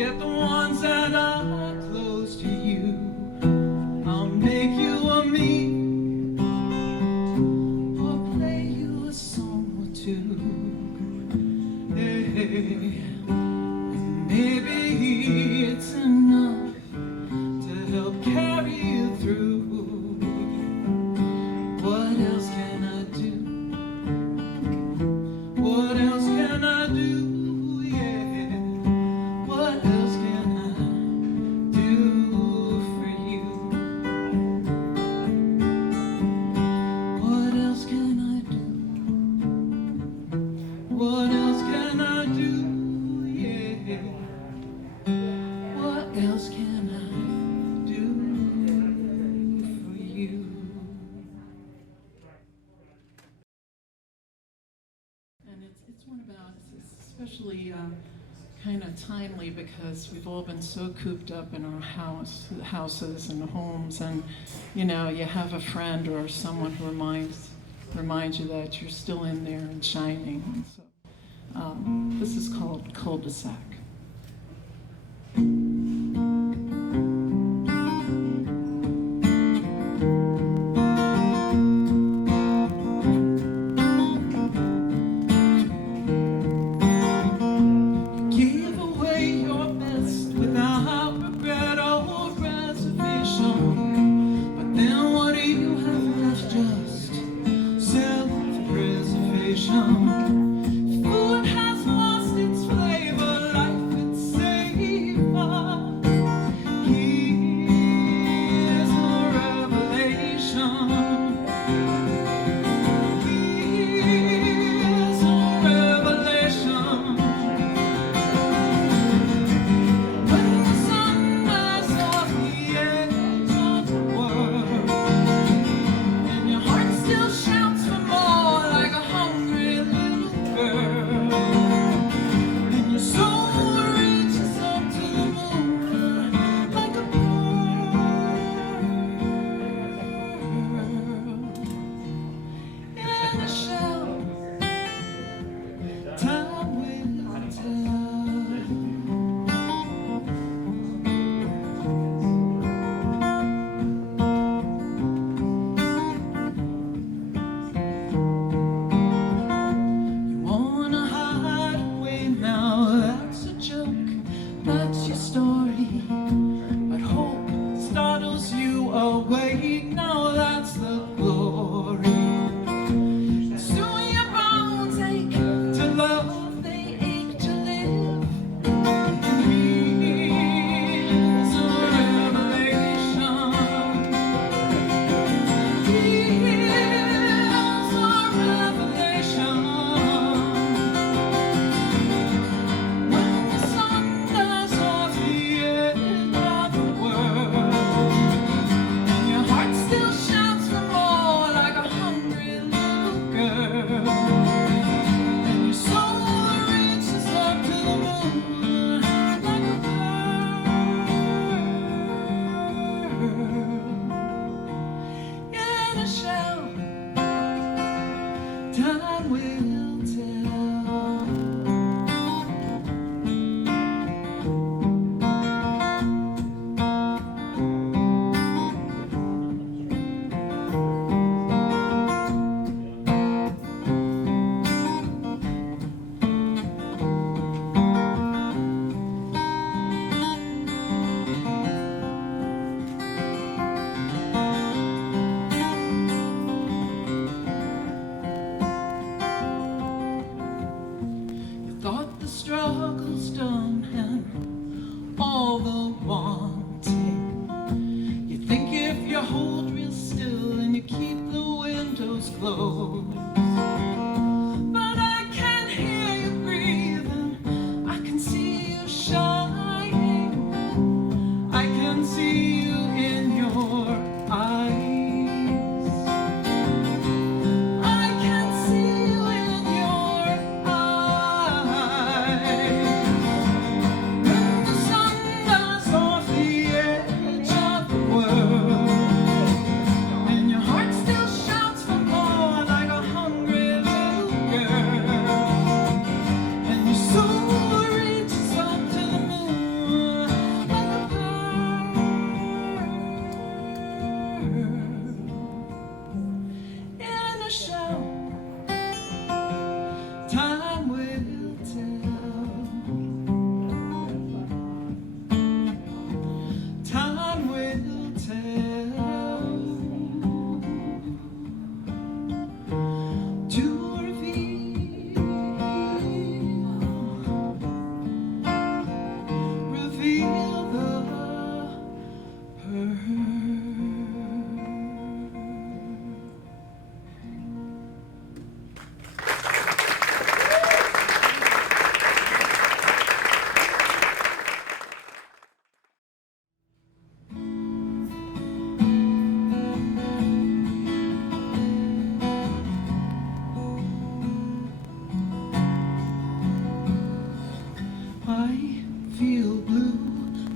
get the ones that are close to you. I'll make you a me, or play you a song or two. Hey, maybe it's enough to help carry you through. What else can I do? What else can I do? Yeah. What else can I do for you? What else can I do? What else can I do? Yeah. What else can I do for you? And it's one about, it's especially kind of timely because we've all been so cooped up in our houses and homes, and you know, you have a friend or someone who reminds you that you're still in there and shining. And so this is called Culdesac. Give away your best without regret or reservation, but then what do you have left? Just self-preservation. Food has lost its flavor, life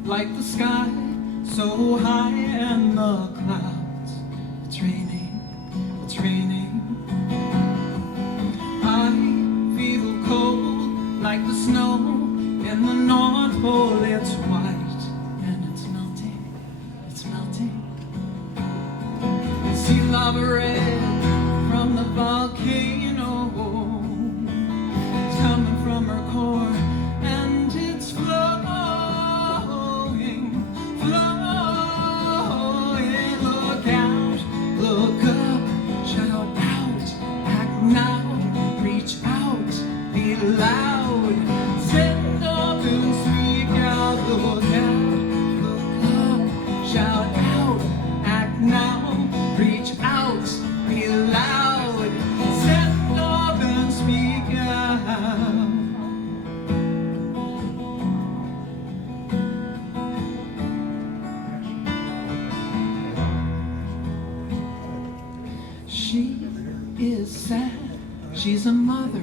like the sky, so high in the clouds. It's raining, it's raining. I feel cold like the snow in the North Pole. It's white and it's melting, it's melting. See lava red from the volcano. It's coming from her core and it's flowing, flowing. Look out, look up, shout out, act now, reach out, be loud, stand up and speak out. Look up, shout out, act now, reach out, be loud, stand up and speak out. She is sad, she's a mother,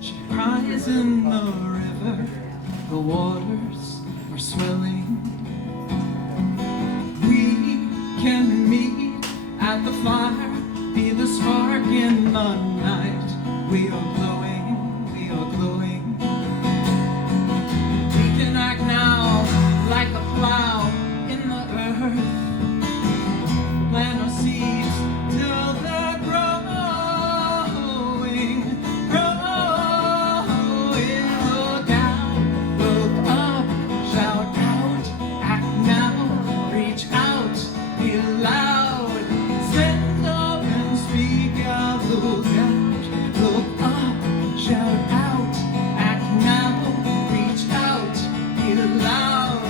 she cries in the river, the waters are swelling. We can meet at the fire, be the spark in the night. We are glowing, we are glowing. We can act now like a plow in the earth, plant our seeds till they're growing, growing. Look out, look up, shout out, act now, reach out, be loud, stand up and speak out. Look out, look up, shout out, act now, reach out, be loud,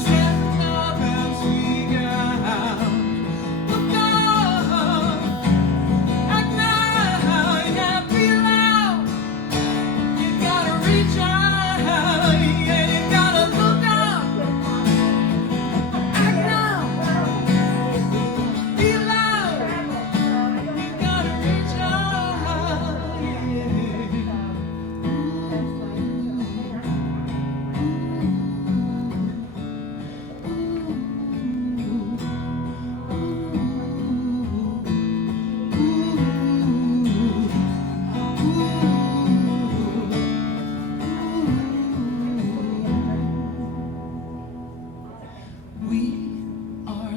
stand up and speak out. Look up, act now, yeah, be loud. You gotta reach out, yeah, you gotta look out, act now, be loud. You gotta reach out, yeah. We are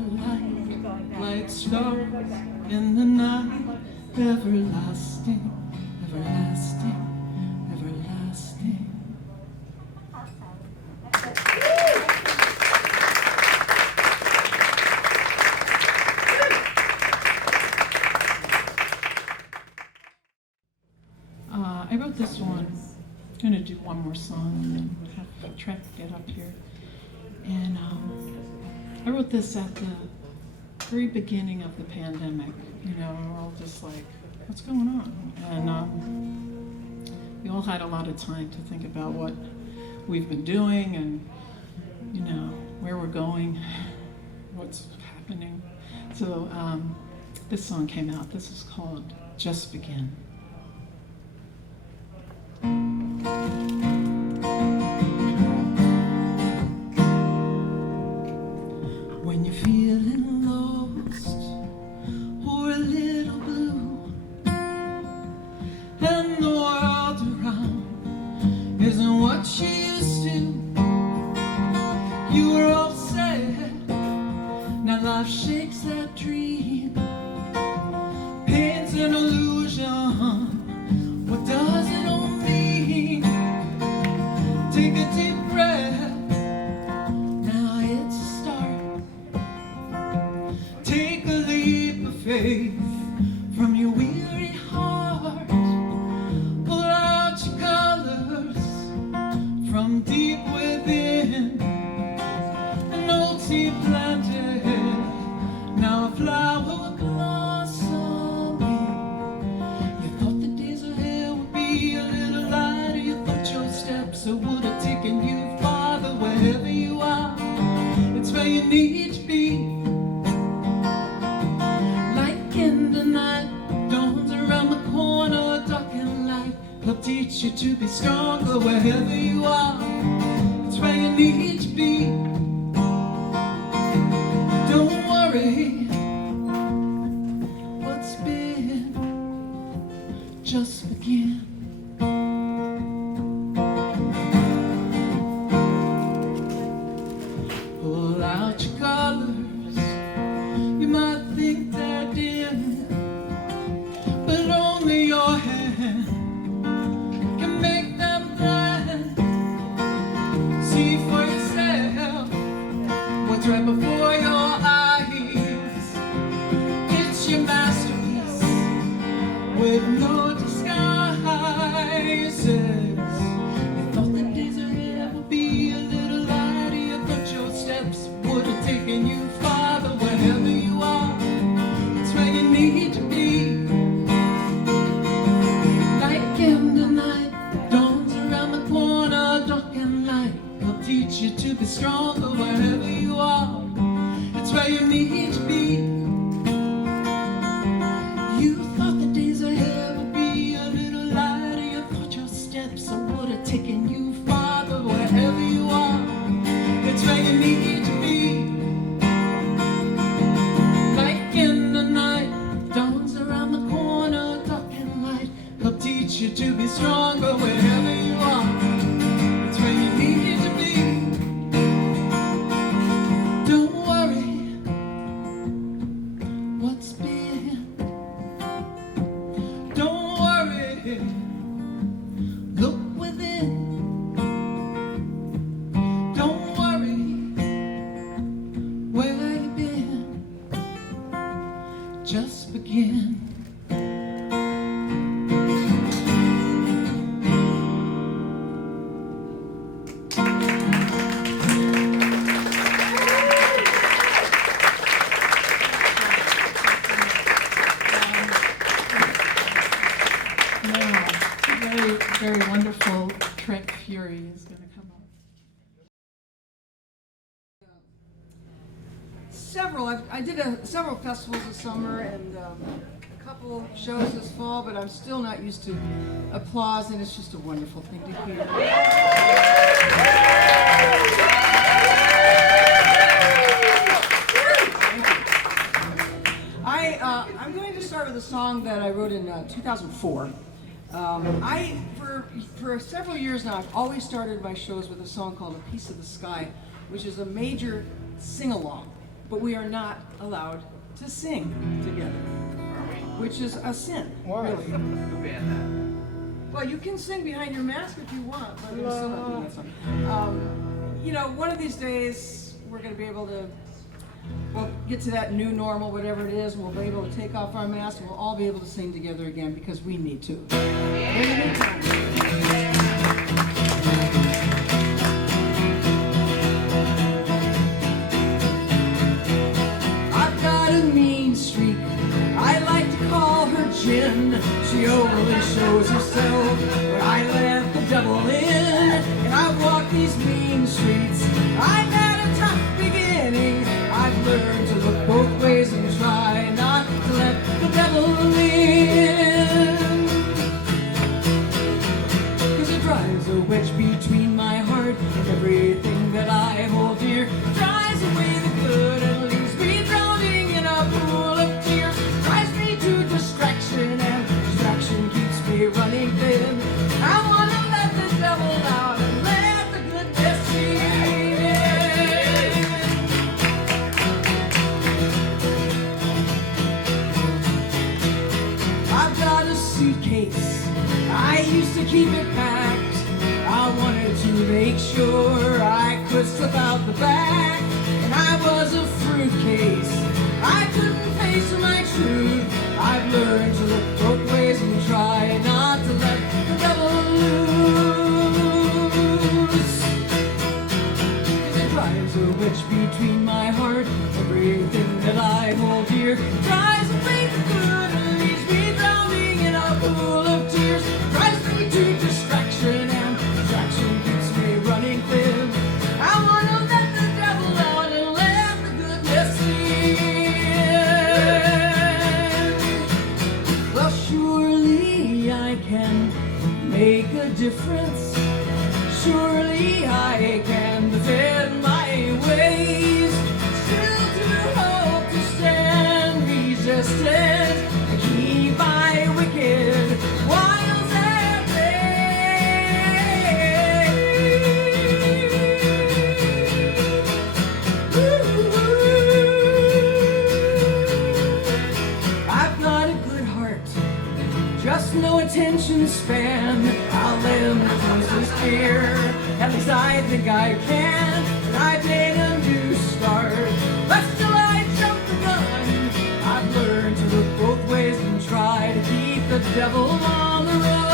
like stars in the night, everlasting, everlasting, everlasting. I wrote this one. I'm going to do one more song and then have Tret get up here. And I wrote this at the very beginning of the pandemic. You know, we're all just like, what's going on? And we all had a lot of time to think about what we've been doing and, you know, where we're going, what's happening. So this song came out. This is called Just Begin. When you're feeling lost or a little blue and the world around isn't what you used to, you were all sad, now life shakes that dream, paints an illusion. What does it all mean? Take a deep breath, now it's a start. Take a leap of faith from your weary heart. Pull out your colors from deep within. An old seed planted, now a flower blossoming. You thought the days ahead would be a little lighter. You thought your steps would have taken you farther. Wherever you are, it's where you need to be. Like in the night, dawn's around the corner, dark and light. They'll teach you to be stronger. Wherever you are, it's where you need to be. see for yourself what's right before your eyes. It's your masterpiece with no disguises. You thought the days would ever be a little lighter. You thought your steps would have taken you farther. Wherever you are, it's where you need to be. Like in the night, dawn's around the corner, dark and light. I'll teach you to be stronger. Wherever you are, it's where you need to be. You thought the days ahead would be a little lighter. You thought your steps would have taken you farther. Wherever you are, it's where you need to be. Like in the night, dawn's around the corner, dark and light. I'll teach you to be stronger. Wherever you are, it's where you need to be. Don't worry what's been. Don't worry, look within. Don't worry where you've been. Just begin. Now, very, very wonderful TRET Fure is going to come up. I did several festivals this summer and a couple shows this fall, but I'm still not used to applause, and it's just a wonderful thing to hear. I'm going to start with a song that I wrote in 2004. For several years now, I've always started my shows with a song called "A Piece of the Sky," which is a major sing-along, but we are not allowed to sing together, which is a sin, really. Well, you can sing behind your mask if you want, but I'm still not doing that song. You know, one of these days we're going to be able to, we'll get to that new normal, whatever it is, and we'll be able to take off our masks and we'll all be able to sing together again because we need to. In the meantime, I've got a mean streak. I like to call her Jen. She only shows herself when I let the devil in. And I've walked these mean streets. I've had a tough beginning. I've learned to look both ways and try not to let the devil in. 'Cause it drives a wedge between my heart and everything that I hold dear. Drives away the good and leaves me drowning in a pool of tears. Drives me to distraction and distraction keeps me running thin. I wanna let the devil out and let the goodness in. I've got a suitcase, I used to keep it packed. I wanted to make sure I could slip out the back. And I was a fruitcase, I couldn't face my truth. I've learned to look both ways and try not to let the devil loose. 'Cause it drives a wedge between my heart, everything that I hold dear. Drives away the good and leaves me drowning in a pool of tears. Drives me to distraction and distraction keeps me running thin. I wanna let the devil out and let the goodness in. Well, surely I can make a difference. Surely I can defend my ways. Still to hope to stand resistant and keep my wicked wiles at bay. I've got a good heart, just no attention span. I'll lend the closest ear At least I think I can, and I made a new start. But still I jumped the gun. I've learned to look both ways and try to keep the devil on the run.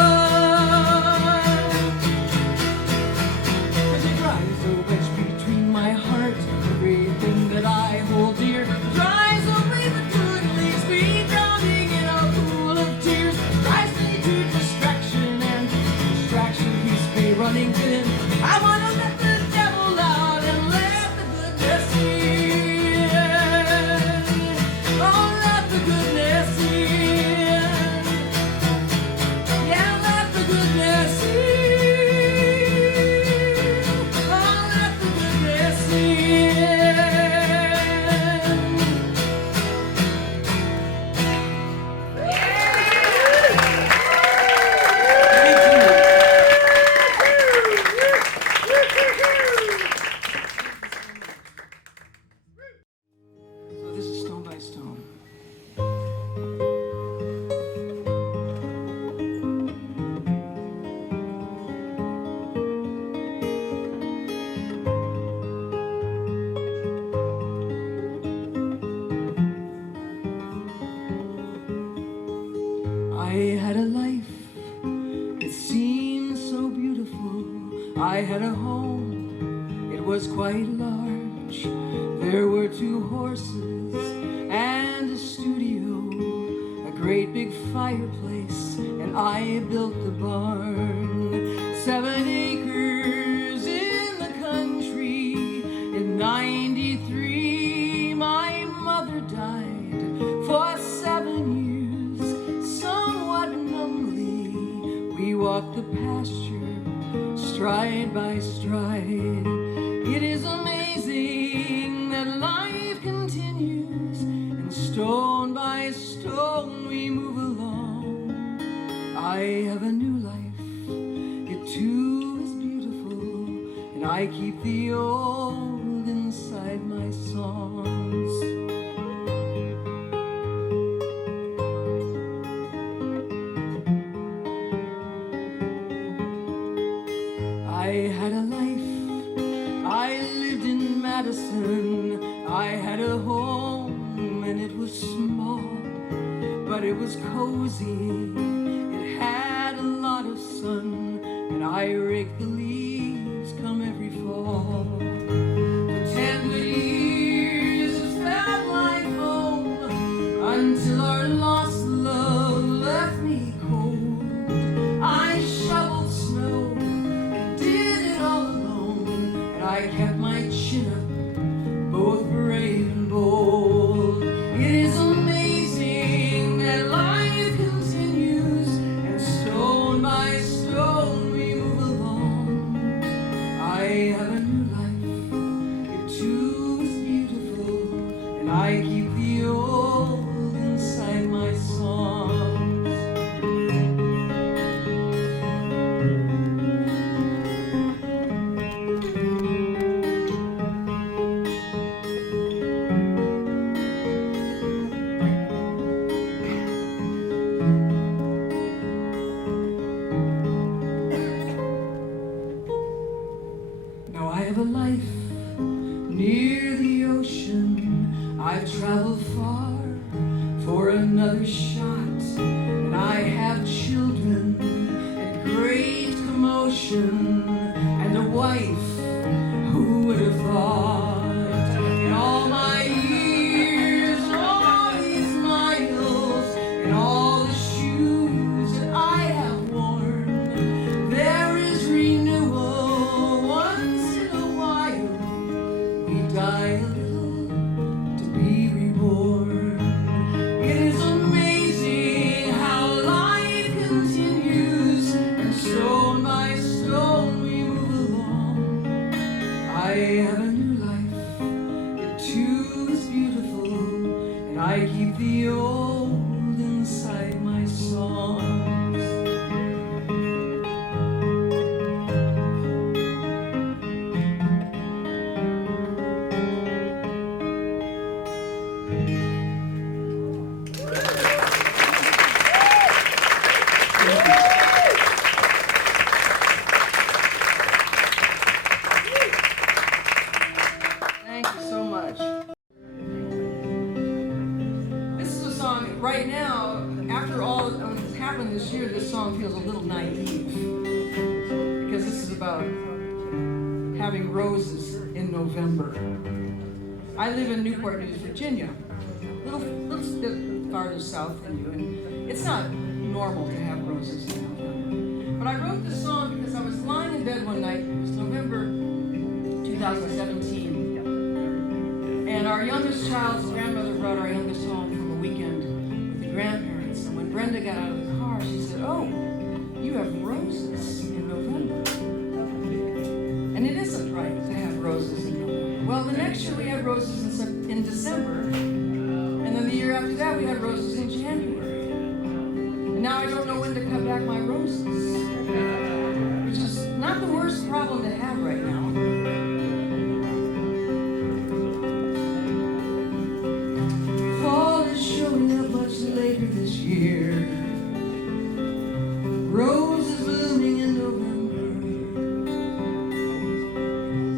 'Cause it drives a wedge between my heart, everything that I hold dear. Drives away the good, leaves me drowning in a pool of tears. Drives me to distraction, and distraction keeps me running thin. I wanna let the devil out and let the goodness in. Oh, let the goodness in. Yeah, let the goodness in. Oh, let the goodness in. So this is Stone by Stone. I had a life that seemed so beautiful. I had a home, it was quite large. There were 2 horses and a studio, a great big fireplace, and I built the barn. 7 acres in the country. In '93, my mother died. For 7 years, somewhat numbly, we walked the pasture, stride by stride. It is amazing that life continues, and stone by stone we move along. I have a new life, it too is beautiful, and I keep the old inside my songs. I had a life, I lived in Madison. I had a home and it was small, but it was cozy. It had a lot of sun, and I raked the leaves come every fall. For 10 good years it felt like home, until our lost love left me cold. I shoveled snow, did it all alone, and I kept my chin up, both brave and bold. It is amazing that life continues, and stone by stone we move along. I have a new life, it too is beautiful, and I keep the old inside my songs. Now I have a life near the ocean. I've traveled far for another shot, and I have children and great commotion, and a wife, who would have thought? In all my years, all these miles, and all the shoes that I have worn, there is renewal once in a while. We die a little to be reborn. It is amazing right now, after all that's happened this year, this song feels a little naive. Because this is about having roses in November. I live in Newport News, Virginia, a little bit farther south than you, and it's not normal to have roses in November. But I wrote this song because I was lying in bed one night, it was November 2017, and our youngest child's grandmother brought our youngest home from a weekend with the grandparents, and when Brenda got out of the car, she said, "Oh, you have roses in November." And it isn't right to have roses in November. Well, the next year we had roses in December, and then the year after that we had roses in January. And now I don't know when to cut back my roses. Which is not the worst problem to have right now. Fall is showing up much later this year. Roses blooming in November.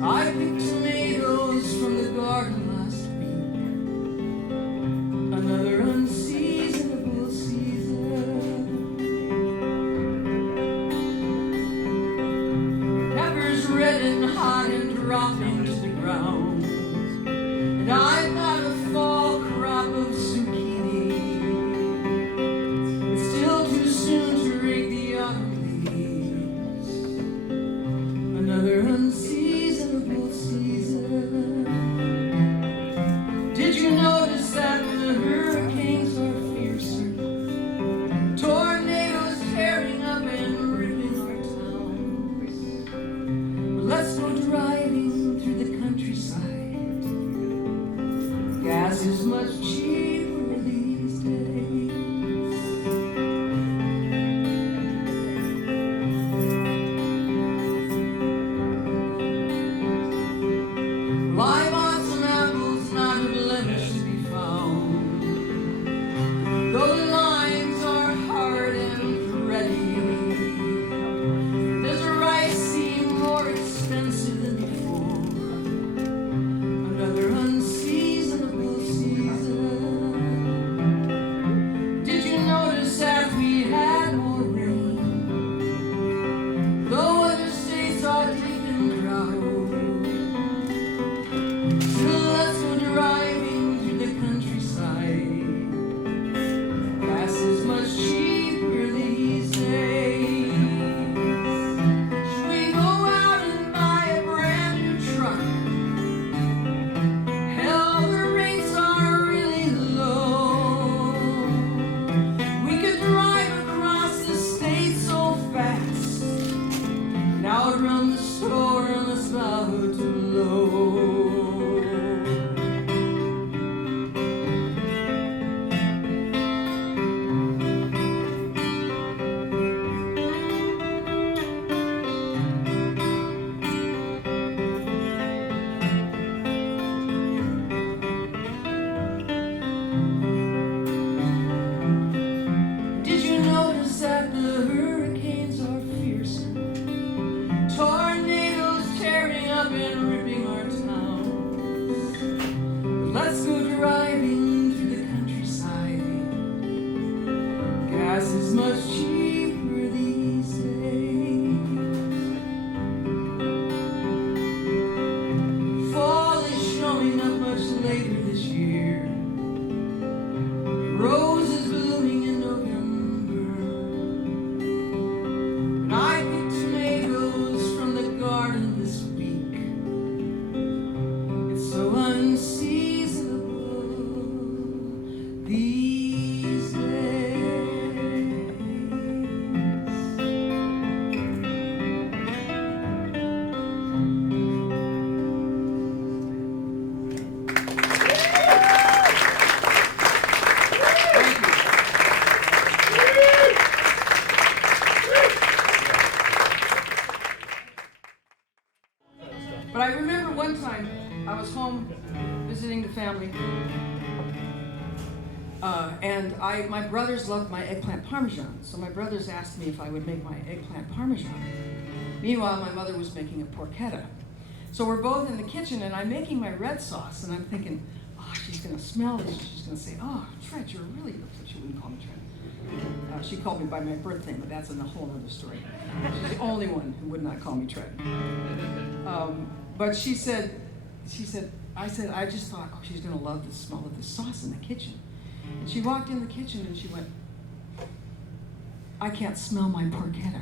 I picked tomatoes from the garden last week. Another unseasonable season. Peppers red and hot and dropping to the ground. And I've got a fall crop of zucchini. It's still too soon to rake the autumn leaves. Another unseasonable season. Did you notice that the hurricanes are fiercer? Tornadoes tearing up and ripping our towns. Let's go driving through the countryside. Gas is much cheaper these days. Live on some apples, not a blemish to be found. Though the lines are hard and thready, does the rice seem more expensive than before? Another unseasonable season. Did you notice that we had more rain? Though other states are deep in drought. Still, let's go driving through the countryside. Gas is much cheaper these days. Should we go out and buy a brand new truck? Hell, the rates are really low. We could drive across the state so fast and outrun the storm that's about to blow. Did you notice that the hurricanes are fiercer? Tornadoes tearing up and ripping our towns. Let's go driving through the countryside. Gas is much cheaper these days. Fall is showing up much later this year. Roses blooming in November. And I picked tomatoes from the garden this week. It's so unseasonable these days. But I remember one time I was home visiting the family, and my brothers loved my eggplant parmesan. So my brothers asked me if I would make my eggplant parmesan. Meanwhile, my mother was making a porchetta. So we're both in the kitchen, and I'm making my red sauce, and I'm thinking, oh, she's going to smell this, and she's going to say, oh, Tret, you're really, she wouldn't call me Tret. She called me by my birth name, but that's a whole other story. She's the only one who would not call me Tret. But she said, I just thought, oh, she's going to love the smell of the sauce in the kitchen. And she walked in the kitchen and she went, I can't smell my porchetta.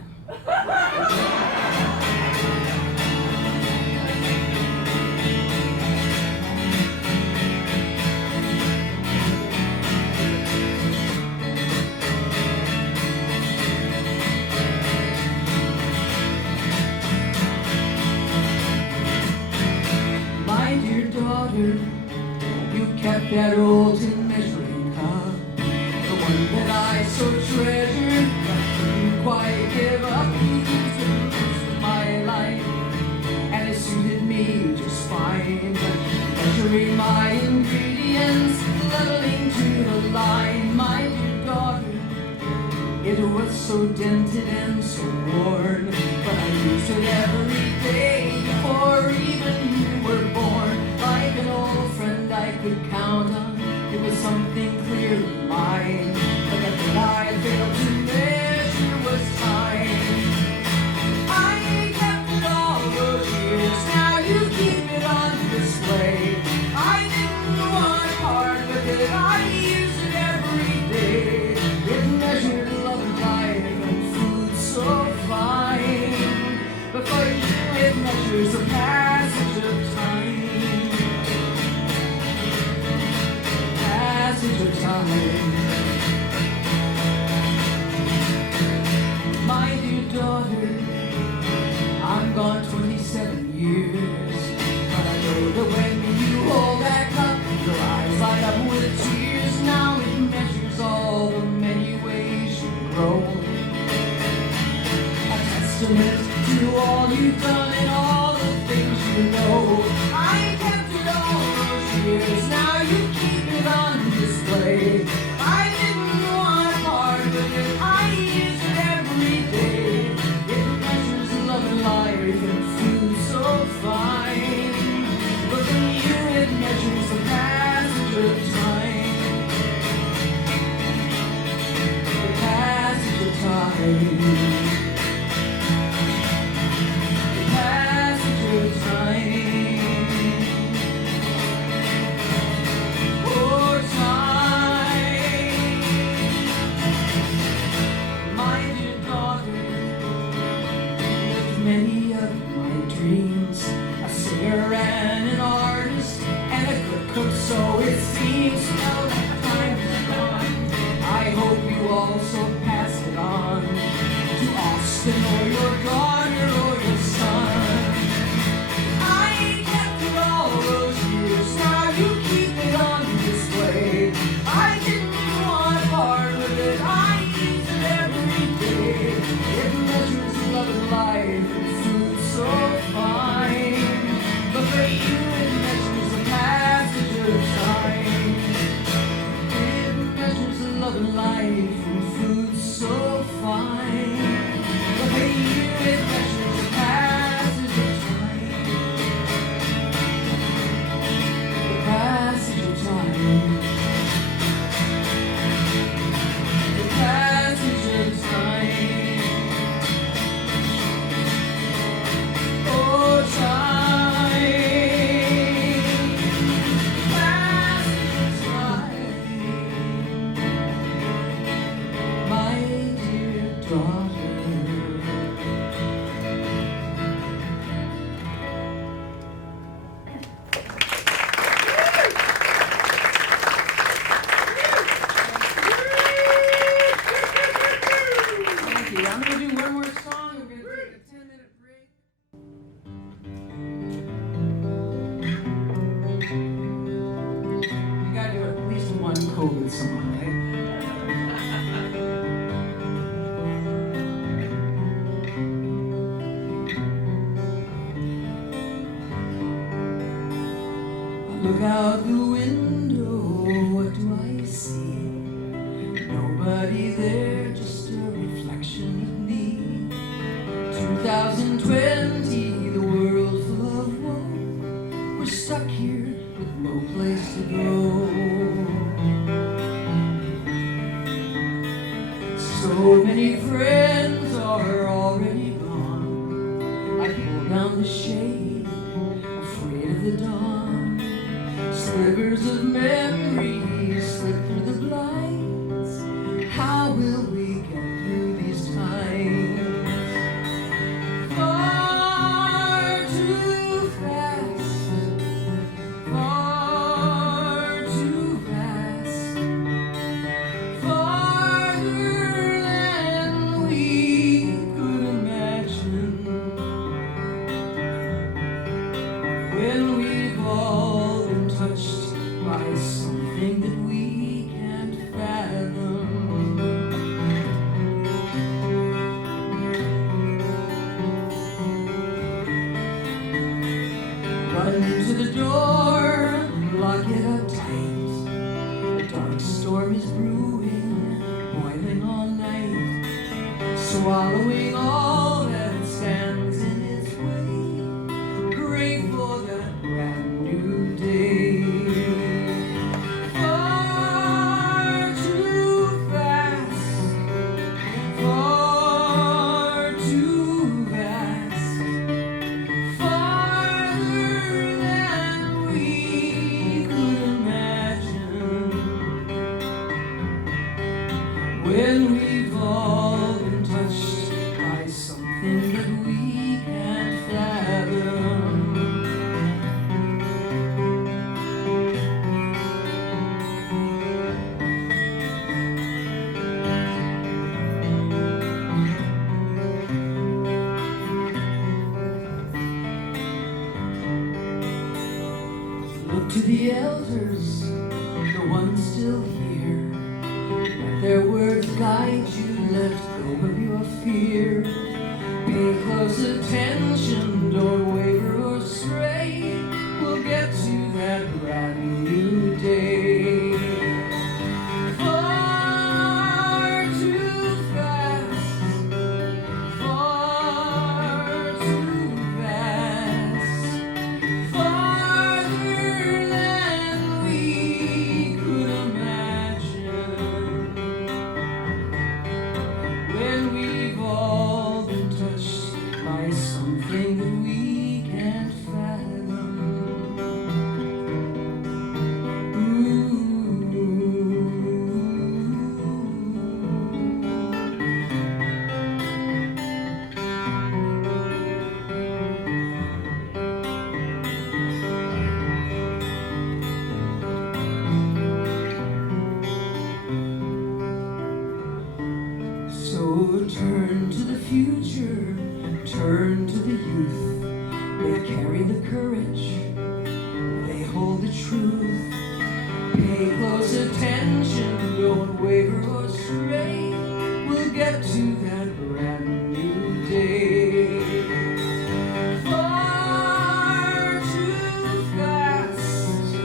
My dear daughter, you kept that old tin measuring cup, the one that I so treasured, but couldn't quite give up. You used it most of my life, and it suited me just fine. Measuring my ingredients, leveling to the line. My dear daughter, it was so dented and so worn, but I used it every day before even you were born. Like an old friend I could count on, it was something clearly mine. But the thing I failed to measure was time. I kept it all those years, now you keep it on display. I didn't want to part with it, I used it every day. It measured love and life and food so fine. But for you it measures the passage of time. Passage of time. My dear daughter, I'm gone 27 years, but I know that when you hold that cup, your eyes light up with tears. Now it measures all the many ways you've grown, a testament to all you've done and all the things you know. I kept it all those years, now you keep it on display. I didn't want to part with it, I use it every day. It measures love and life and food so fine. But for you it measures the passage of time. The passage of time. The passage of time. Oh, time. My dear daughter, with many of my dreams, a singer and an artist, and a good cook, so it seems. Now that time is gone, I hope you also pass it on to Austin or your daughter or your son. I kept it all those years, now you keep it on display. I didn't want to part with it, I use it every day. It measures love and life and food so fine. But for you it measures the passage of time. It measures love and life and food so fine. But for you it measures the passage of time. The passage of time. The passage of time. Oh, time. Passage of time. My dear daughter. Thank you. I'm going to do one more song. We're going to take a 10-minute break. You got to do at least one COVID song, right? I look out the window, what do I see? Nobody there, just a reflection of me. 2020, the world full of woe. We're stuck here with no place to go. So many friends are already gone. I pull down the shade, afraid of the dawn. Slivers of memories slip through the blinds. How will we get through these times? Far too fast, far too fast, farther than we could imagine. When we've all been touched by something that we can't fathom. Run to the door, lock it up tight. A dark storm is brewing, boiling all night, swallowing all that stands in its way. Pray for that brand new day. Far too fast, far too fast, farther than we could imagine. When we've all been touched by something that we can't fathom. Look to the elders, the ones still here. Let their words guide you, let go of your fear. Pay close attention, don't waver or stray. We'll get to that brand new day. Far too fast, far too fast, farther than we could imagine. When we've all been touched by something that we can't fathom. So turn to the future, turn to the youth. They carry the courage, they hold the truth. Pay close attention, don't waver or stray. We'll get to that brand new day. Far too fast,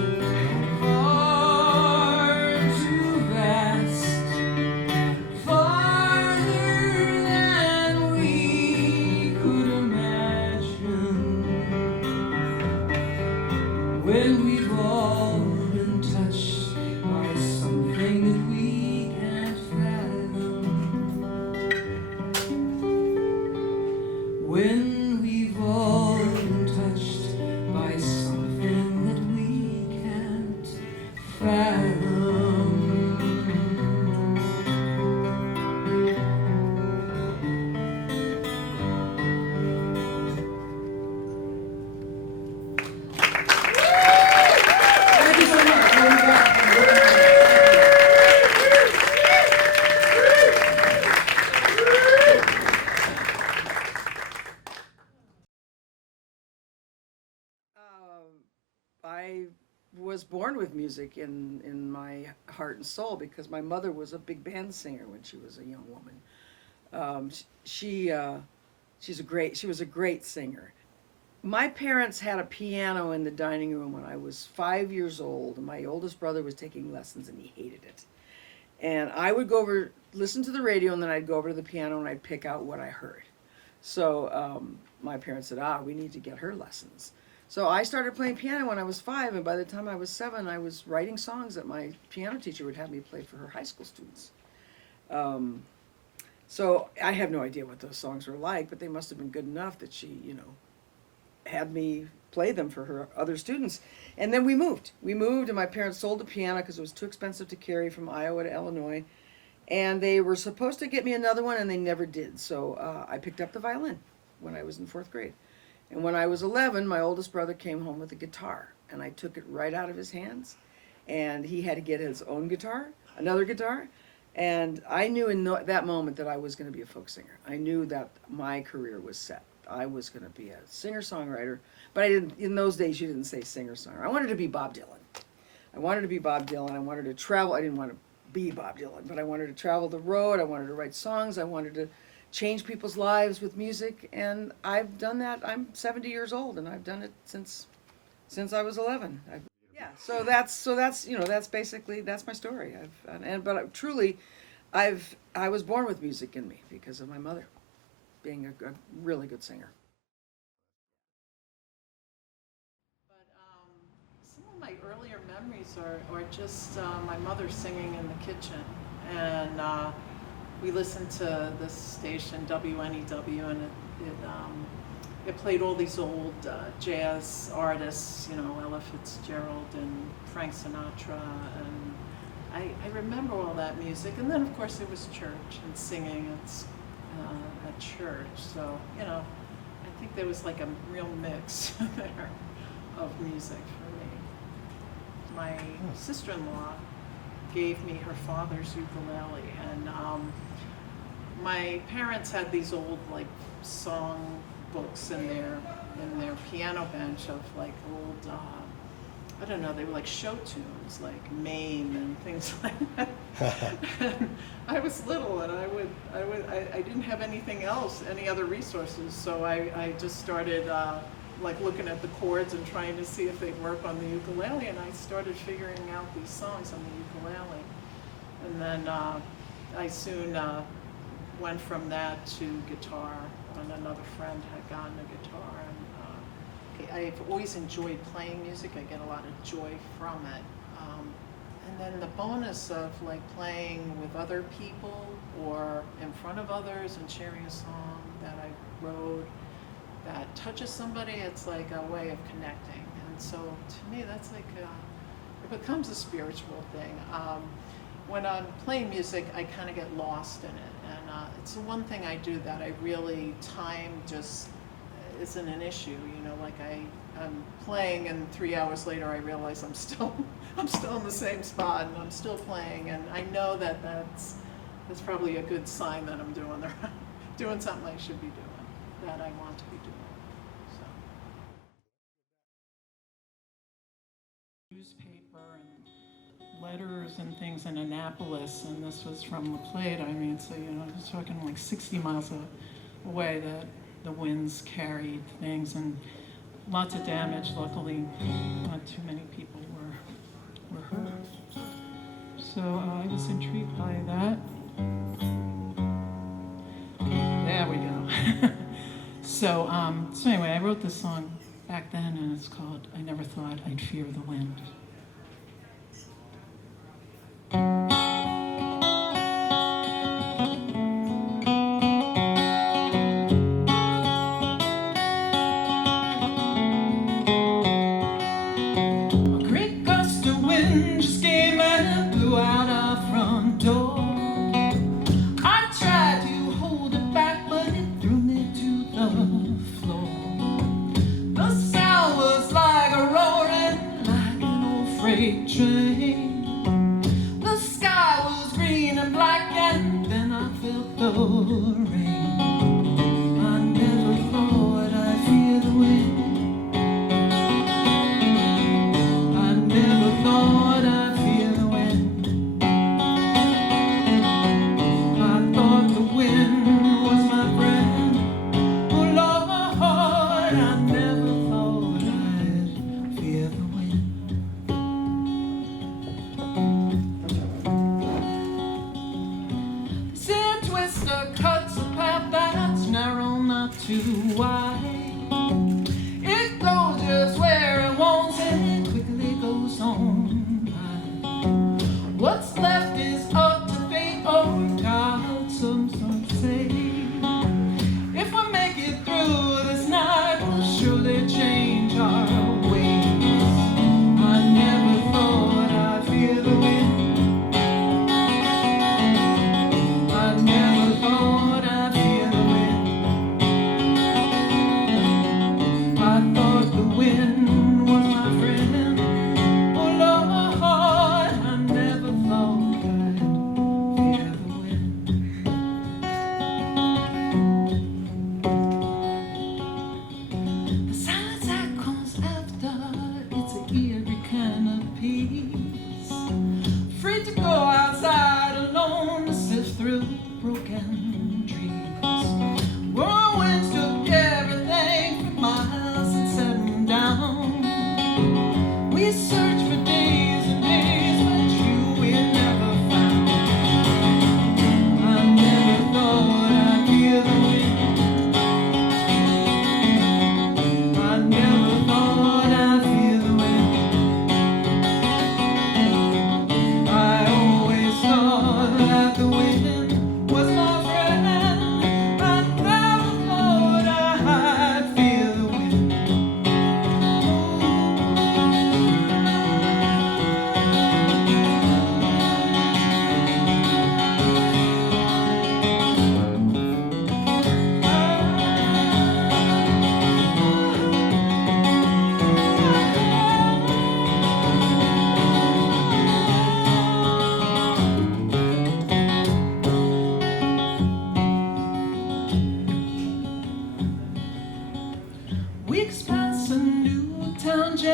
far too fast, farther than we could imagine. When we've all been touched by something that we can't fathom. When we've all been touched by something that we can't fathom. Thank you so much. We'll be back. I was born with music in my heart and soul because my mother was a big band singer when she was a young woman. She was a great singer. My parents had a piano in the dining room when I was 5 years old, and my oldest brother was taking lessons and he hated it. And I would go over, listen to the radio, and then I'd go over to the piano and I'd pick out what I heard. So my parents said, we need to get her lessons. So I started playing piano when I was 5, and by the time I was 7, I was writing songs that my piano teacher would have me play for her high school students. So I have no idea what those songs were like, but they must have been good enough that she, had me play them for her other students. And then we moved. And my parents sold the piano because it was too expensive to carry from Iowa to Illinois. And they were supposed to get me another one, and they never did. So I picked up the violin when I was in 4th grade. And when I was 11, my oldest brother came home with a guitar, and I took it right out of his hands. And he had to get his own guitar, another guitar. And I knew in that moment that I was going to be a folk singer. I knew that my career was set. I was going to be a singer-songwriter. But I didn't. In those days, you didn't say singer-songwriter. I wanted to be Bob Dylan. I wanted to travel. I didn't want to be Bob Dylan, but I wanted to travel the road. I wanted to write songs. I wanted to change people's lives with music, and I've done that. I'm 70 years old, and I've done it since I was 11. So that's basically that's my story. I was born with music in me because of my mother being a really good singer. But some of my earlier memories are just my mother singing in the kitchen, and we listened to this station WNEW, and it played all these old jazz artists, Ella Fitzgerald and Frank Sinatra, and I remember all that music. And then of course there was church and singing at church. So I think there was like a real mix there of music for me. My sister-in-law gave me her father's ukulele, and my parents had these old song books in their piano bench of old I don't know, they were like show tunes, like Maine and things like that. And I was little, and I didn't have anything else, any other resources, so I just started looking at the chords and trying to see if they'd work on the ukulele, and I started figuring out these songs on the ukulele. And then I soon went from that to guitar, and another friend had gotten a guitar. And I've always enjoyed playing music. I get a lot of joy from it. And then the bonus of playing with other people or in front of others and sharing a song that I wrote that touches somebody, it's like a way of connecting. And so to me, that's it becomes a spiritual thing. When I'm playing music, I kind of get lost in it. And it's the one thing I do that I really, time just isn't an issue. I'm playing, and 3 hours later I realize I'm still in the same spot, and I'm still playing, and I know that's probably a good sign that I'm doing something I should be doing, that I want to be doing. So. Newspaper and letters and things in Annapolis, and this was from the plate. I mean, so we're talking 60 miles away that the winds carried things, and lots of damage. Luckily, not too many people were hurt. So I was intrigued by that. There we go. So anyway, I wrote this song back then, and it's called "I Never Thought I'd Fear the Wind." Too wide. It goes just way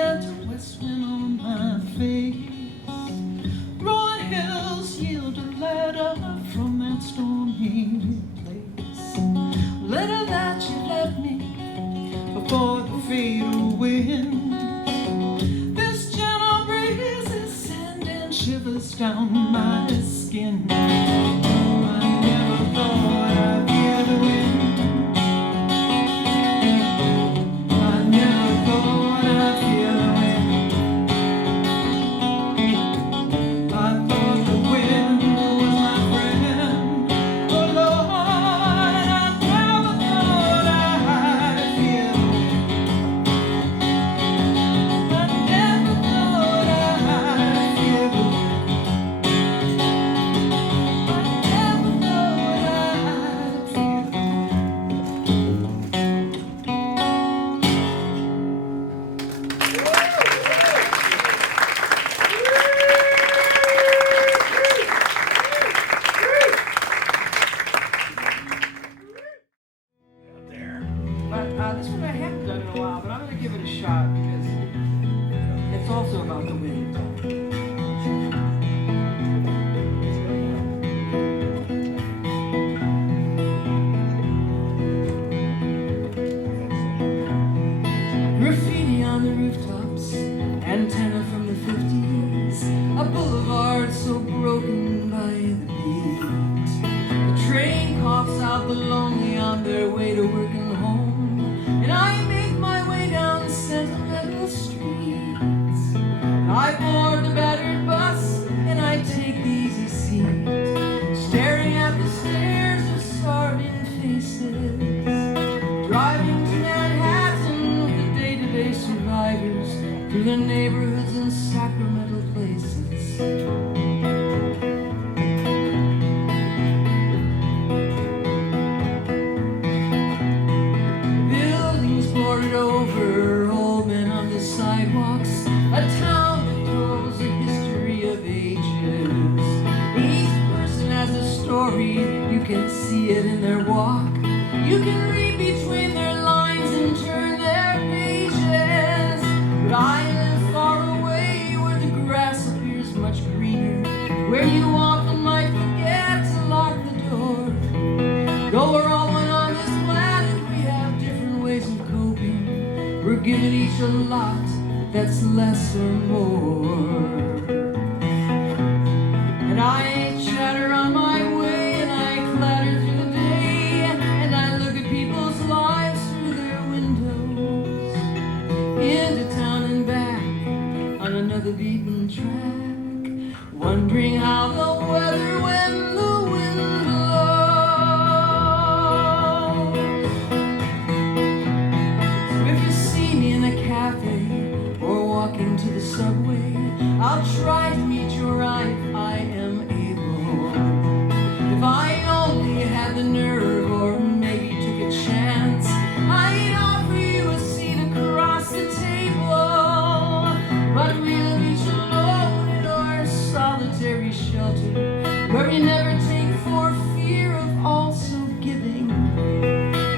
gentle west wind on my face. Roaring hills yield a letter from that stormy place. Letter that you left me before the fatal wind. This gentle breeze is sending shivers down my skin. I never thought I'd feel the wind. I never thought I'd feel the wind. I thought the wind was my friend. Oh Lord, I never thought I'd feel the wind. I never thought I'd feel the wind. I never thought I'd feel the But this one I haven't done in a while, but I'm going to give it a shot because it's also about the wind. Graffiti on the rooftops, antenna from the 50s, a boulevard so broken by the beat. The train coughs out the lonely on their way to work and home, and I make my way down sentimental streets. I board the battered bus and I take the easy seat, staring at the stares of starving faces, driving to Manhattan with the day-to-day survivors through the neighborhoods and sacramental places. Buildings boarded over, old men on the sidewalks, a town that grows a history of ages. Each person has a story, you can see it in their walk. You can read between their lines and turn their pages. But I live far away where the grass appears much greener, where you often might forget to lock the door. Though we're all one on this planet, we have different ways of coping. We're giving each a lot that's less or more. And I chatter on my way and I clatter through the day, and I look at people's lives through their windows, into town and back on another beaten track, wondering how the weather when the wind blows. So if you see me in a cafe or walking to the subway, I'll try to meet your eye if I am able. If I only had the nerve or maybe took a chance, I'd offer you a seat across the table. But we'll each alone in our solitary shelter, where we never take for fear of also giving.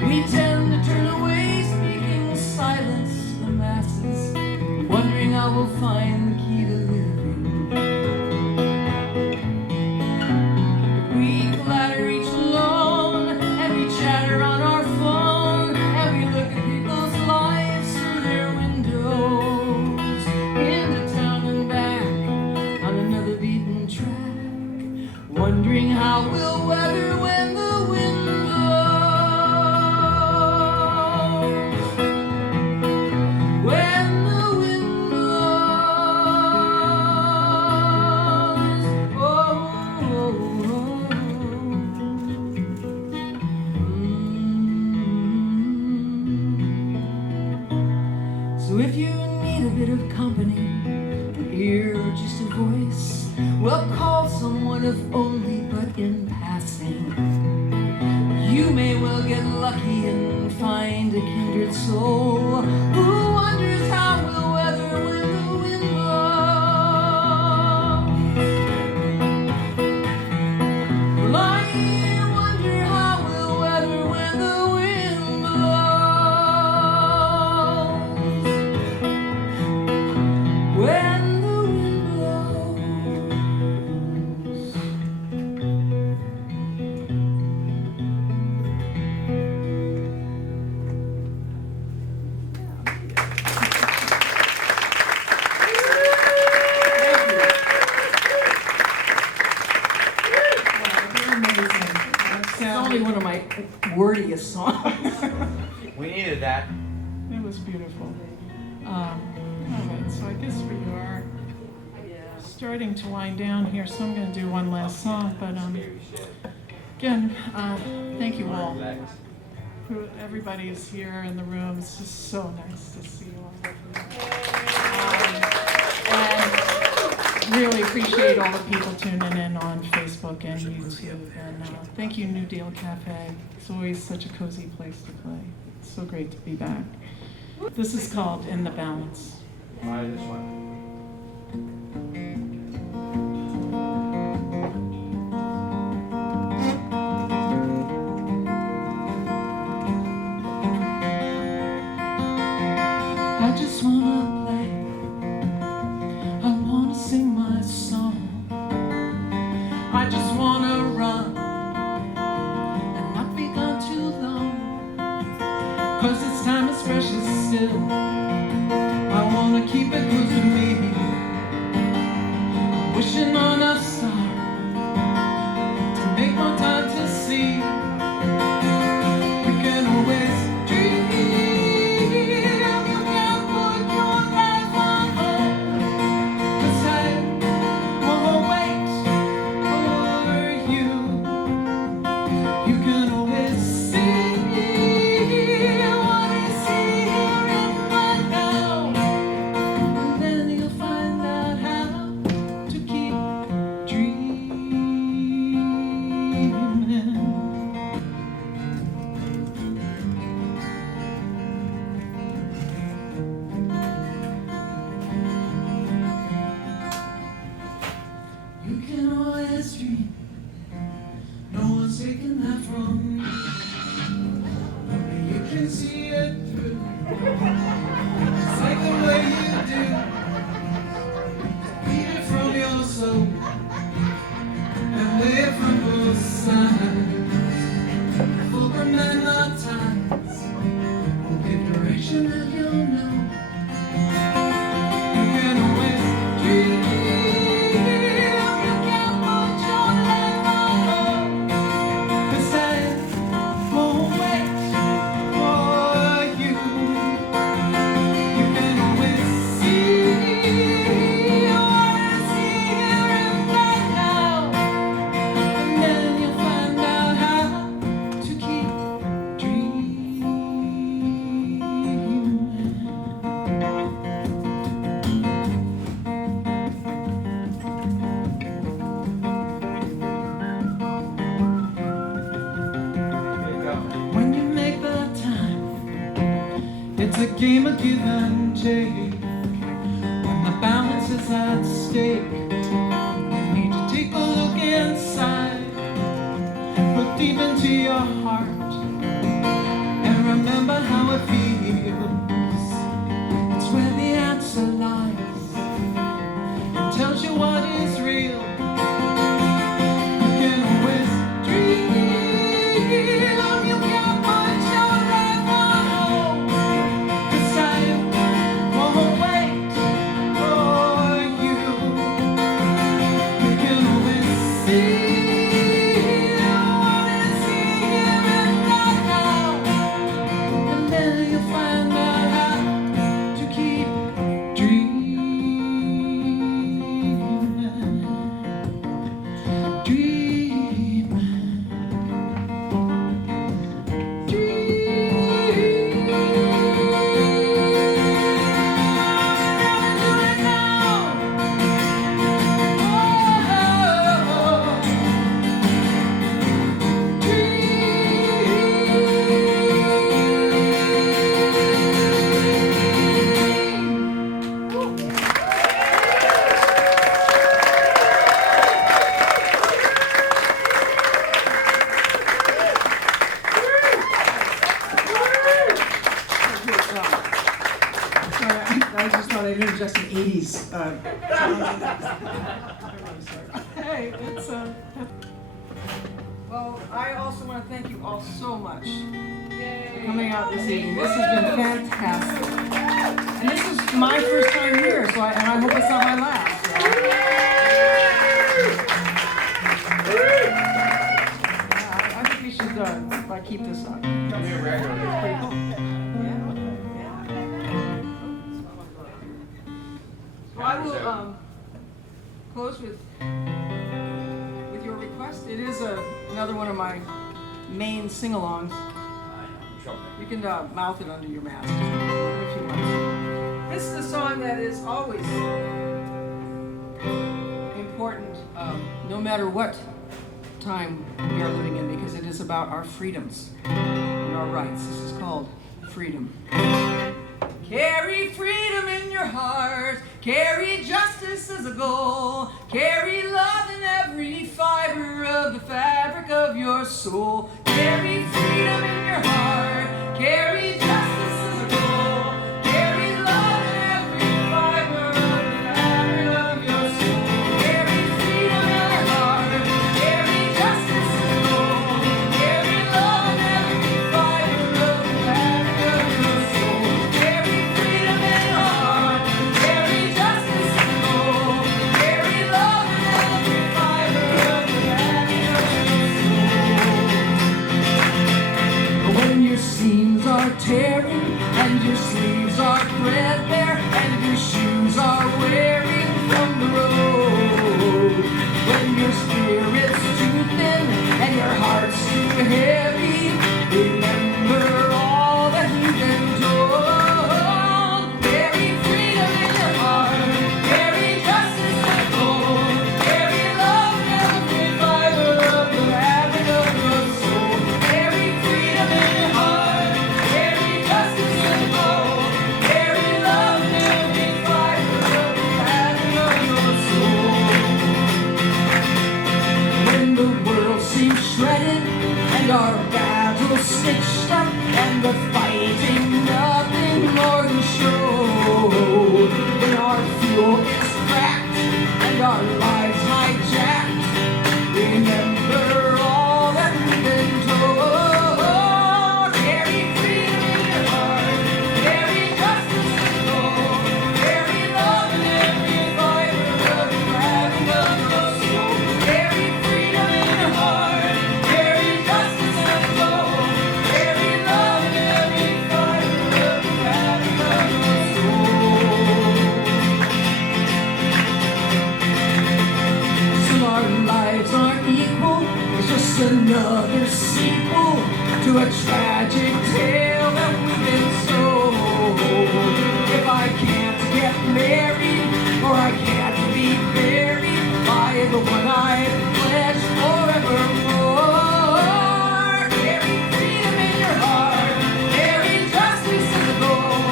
We tend to turn away, speaking silence to the masses, wondering how we'll find the key to living. We clatter each alone, and we chatter on our phone, and we look at people's lives through their windows, into town and back on another beaten track, wondering how we'll weather when the wind blows. When the wind blows, oh, oh, oh. So if you need a bit of company, an ear or just a voice, well, call someone if only but in passing. You may well get lucky and find a kindred soul who wonders how we'll weather when the wind blows. Well, I wonder how we'll weather when the wind blows. wordiest songs. We needed that. It was beautiful. All right, so I guess we are starting to wind down here, so I'm going to do one last song. But again, thank you all. Everybody is here in the room. It's just so nice to see you all. And really appreciate all the people tuning in on Facebook and YouTube. And thank you, New Deal Cafe. It's always such a cozy place to play. It's so great to be back. This is called In the Balance. This one. I just wanna play, I wanna sing my song, I just wanna run and not be gone too long, 'cause this time is precious still, I wanna keep it close to me, I'm wishing on a star to make more time to see, you can always dream. It's a game of give and take. When the balance is at stake, you need to take a look inside, look deep into your heart, and remember how it feels. It's where the answer lies, it tells you what is real. You can always dream. You can put your life on hold. Just an 80s. Hey, it's Well, I also want to thank you all so much for coming out this evening. This has been fantastic. And this is my first time here, so I hope it's not my last. I think we should keep this up. Well, I will close with your request. It is another one of my main sing-alongs. You can mouth it under your mask if you want. This is a song that is always important, no matter what time we are living in, because it is about our freedoms and our rights. This is called Freedom. Carry freedom in your heart, carry justice as a goal, carry love in every fiber of the fabric of your soul. Carry freedom in your heart, carry justice as a goal, carry love in every fiber of the fabric of your soul. Carry freedom in your heart, carry justice as a goal, carry love in every fiber of the fabric of your soul. Carry freedom in your heart, carry justice as a goal, carry love in every fiber of the fabric of your soul. When your seams are tearing and your sleeves are threadbare and your shoes are wearing from the road, when your spirit's too thin and your heart's too heavy, remember all that you've been told. Carry freedom in your heart, carry justice as a goal, carry love in every fiber of the fabric of your soul. Carry freedom in your heart, carry justice as a goal, carry love in every fiber of the fabric of your soul. When the world seems shredded and our battles stitched up and the fighting nothing more than show, when our fuel is cracked and our lives hijacked, remember all that we've been told. Carry freedom in your heart, carry justice as a goal, carry love in every fiber of the fabric of your soul. Carry freedom in your heart, carry justice as a goal, carry love in every fiber of the fabric of your soul. So our lives aren't equal, it's just another sequel to a tragic tale that we've been sold. If I can't get married, or I can't be buried by the one I pledged forevermore. Carry freedom in your heart, carry justice as a goal,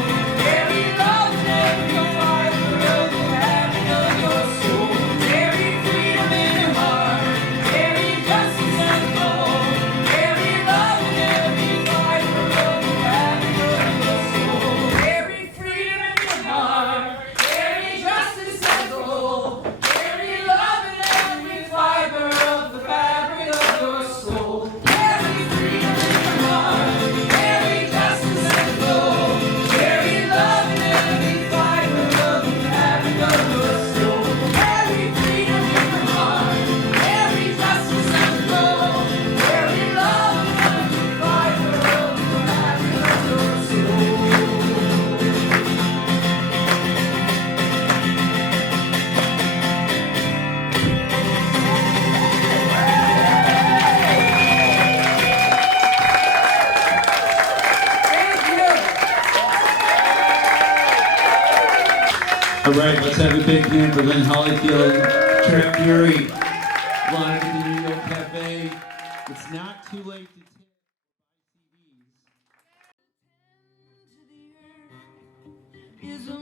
carry love in every fiber of the fabric of your soul. Carry freedom in your heart, carry justice as a goal, carry love in every fiber of the fabric of your soul. Carry freedom in your heart, carry justice as a goal, carry love in every fiber of the fabric of your soul. Carry freedom in your heart, carry justice as a goal, carry love in every fiber of the fabric of your soul. Carry freedom in your heart, carry justice as a goal, carry love in every fiber of the fabric of your soul. Thank you. All right, let's have a big hand for Lynn Hollyfield, TRET Fure, live at the New York Cafe. It's not too late to take CDs. Is a